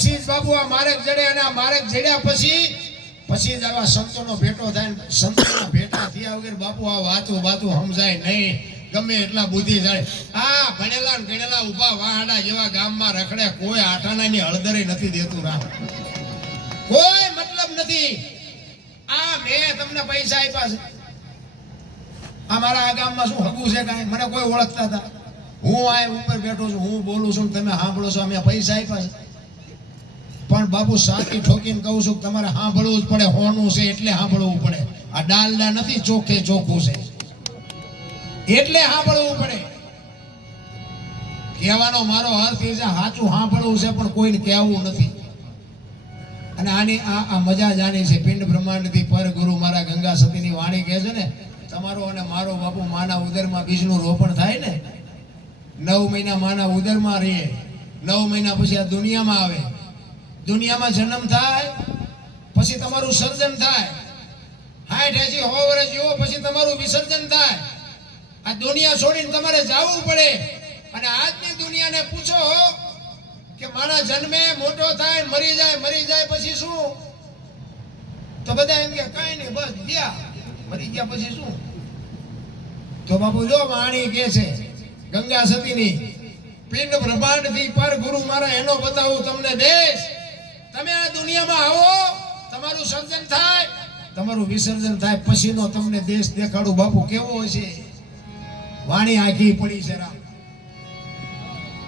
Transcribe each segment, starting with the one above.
પછી જ બાપુ આ માર્ગ જડે, અને આ માર્ગ જડ્યા પછી જ આવા સંતોનો ભેટો થાય. સંતોના ભેટા થયા વગર બાપુ આ વાતું સમજાય નહીં, ગમે એટલા બુદ્ધિ જાય. આ ભણેલા ને ગણેલા ઉભા વાહડા જેવા ગામમાં રખડે, કોઈ આઠાણાની હળદરે નથી દેતું રામ, કોઈ મતલબ નથી. આ મેં તમને પૈસા આપ્યા છે, આ મારા આ ગામમાં શું હગું છે કાંઈ? મને કોઈ ઓળખતા હતા, હું આ ઉપર બેઠો છું, હું બોલું છું, તમે સાંભળો છો, અમે પૈસા આપ્યા છે. પણ બાપુ સાચી ઠોકીને કહું છું, તમારે સાંભળવું જ પડે, હોનું છે એટલે સાંભળવું પડે. આ ડાલડા નથી, ચોખ્ખે ચોખ્ખું છે એટલે સાંભળવું પડે. કહેવાનો મારો અર્થ એ છે, સાચું સાંભળવું છે પણ કોઈને કહેવું નથી. અને આની આ મજા જાણી છે. પિંડ બ્રહ્માંડથી પર ગુરુ મારા ગંગા સતીની વાણી કહે છે ને, તમારો અને મારો બાપુ માના ઉદરમાં બીજનું રોપણ થાય ને, 9 મહિના માના ઉદરમાં રહીએ, 9 મહિના પછી આ દુનિયામાં આવે, દુનિયામાં જન્મ થાય, પછી તમારું સર્જન થાય, 60-80 વર્ષ જીવો પછી તમારું વિસર્જન થાય. આ દુનિયા છોડીને તમારે જવું પડે. અને આજની દુનિયાને પૂછો કે મારા જન્મે મોટો થાય, મરી જાય પછી શું? તો બધા એમ કે કઈ નહીં, બસ ગયા, મરી ગયા પછી શું? તો બાપુ જો વાણી કે છે ગંગા સતીની, પિંડ બ્રહ્માંડથી પર ગુરુ મારા એનો બતાવું તમને દેશ. તમે આ દુનિયામાં આવો, તમારું સર્જન થાય, તમારું વિસર્જન થાય, પછીનો તમને દેશ દેખાડું. બાપુ કેવો હશે? વાણી આખી પડી છે રામ.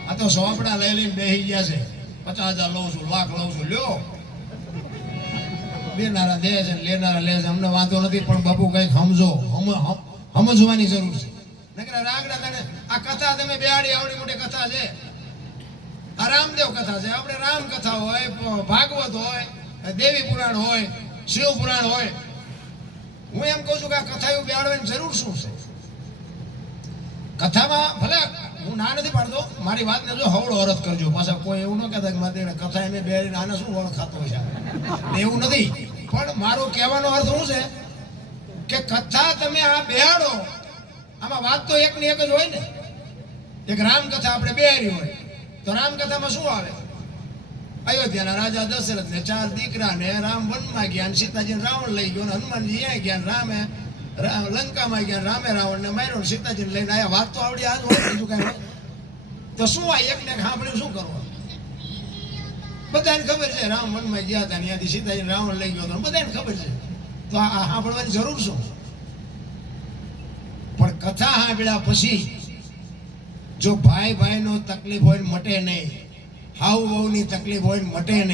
આ તો સોપડા લઈને બેસી ગયા છે, 50,000 લઉં છું, લાખ લઉં છું, લ્યો. દેનારા દે છે, લેનારા લે છે, અમને વાંધો નથી. પણ બાપુ કઈક સમજો, સમજવાની જરૂર છે. નકરા રાગડા તને આ કથા તમે બેહાડી, આવડી મોટી કથા છે, આ રામદેવ કથા છે, આપણે રામ કથા હોય, ભાગવત હોય, દેવી પુરાણ હોય, શિવ પુરાણ હોય. હું એમ કહું છું કે આ કથા એવું બેહાડવાની જરૂર શું છે? કથામાં ભલે હું ના નથી પાડતો, મારી વાતને જો હવળો અરજ કરજો. પાછા કોઈ એવું ન કહેતા કે મારે કથા એમ બેહાડીને આને શું ઓળખાતો હોય છે, એવું નથી. પણ મારો કહેવાનો અર્થ શું છે કે કથા તમે આ બેહાડો, આમાં વાત તો એકની એક જ હોય ને. એક રામકથા આપણે બેહારી હોય તો રામકથામાં શું આવે? અયોધ્યાના રાજા દશરથ ને 4 દીકરા ને રામ વનમાં ગયા, સીતાજી રાવણ લઈ ગયો, હનુમાનજી અહીંયા ગયા, રામે લંકામાં ગયા, રામે રાવણ ને માર્યો, સીતાજી લઈને આયા. વાત તો આવડી આજ હોય, બીજું કઈ હોય તો શું? આ એકને સાંભળ્યું શું કરવા? બધાને ખબર છે રામ વનમાં ગયા હતા, ત્યાંથી સીતાજી રાવણ લઈ ગયો હતો, બધાને ખબર છે. તો આ સાંભળવાની જરૂર શું? પણ કથા સાંભળ્યા પછી જો ભાઈ નો તકલીફ હોય મટે નહીં, હાવ વહુની તકલીફ હોય મટે નહીં.